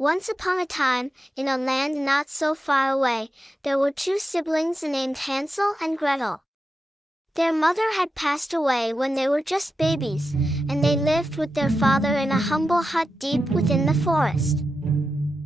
Once upon a time, in a land not so far away, there were two siblings named Hansel and Gretel. Their mother had passed away when they were just babies, and they lived with their father in a humble hut deep within the forest.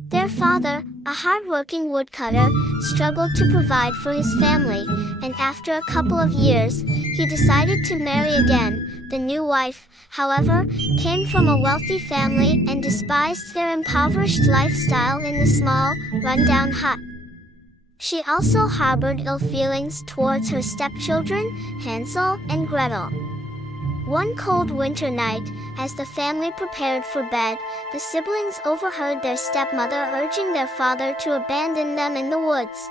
Their father, a hard-working woodcutter, struggled to provide for his family, and after a couple of years, he decided to marry again. The new wife, however, came from a wealthy family and despised their impoverished lifestyle in the small, run-down hut. She also harbored ill feelings towards her stepchildren, Hansel and Gretel. One cold winter night, as the family prepared for bed, the siblings overheard their stepmother urging their father to abandon them in the woods.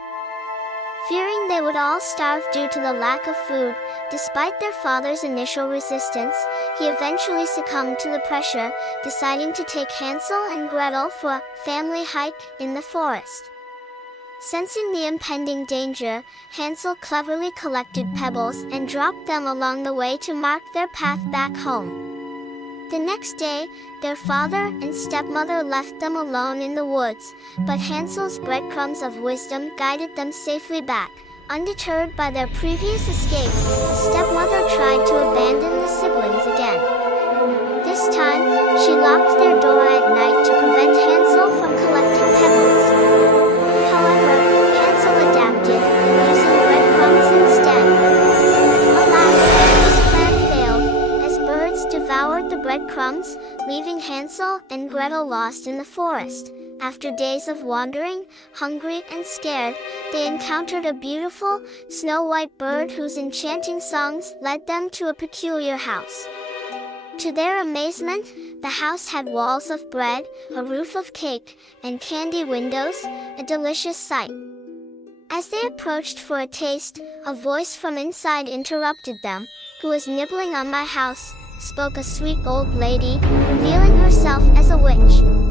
Fearing they would all starve due to the lack of food, despite their father's initial resistance, he eventually succumbed to the pressure, deciding to take Hansel and Gretel for a family hike in the forest. Sensing the impending danger, Hansel cleverly collected pebbles and dropped them along the way to mark their path back home. The next day, their father and stepmother left them alone in the woods, but Hansel's breadcrumbs of wisdom guided them safely back. Undeterred by their previous escape, the stepmother tried to abandon the siblings again. This time, she locked their door at night to prevent Hansel from collecting pebbles. However, Hansel adapted, using breadcrumbs instead. Alas, this plan failed, as birds devoured the breadcrumbs, leaving Hansel and Gretel lost in the forest. After days of wandering, hungry and scared, they encountered a beautiful, snow-white bird whose enchanting songs led them to a peculiar house. To their amazement, the house had walls of bread, a roof of cake, and candy windows, a delicious sight. As they approached for a taste, a voice from inside interrupted them. "Who is nibbling on my house?" spoke a sweet old lady, revealing herself as a witch.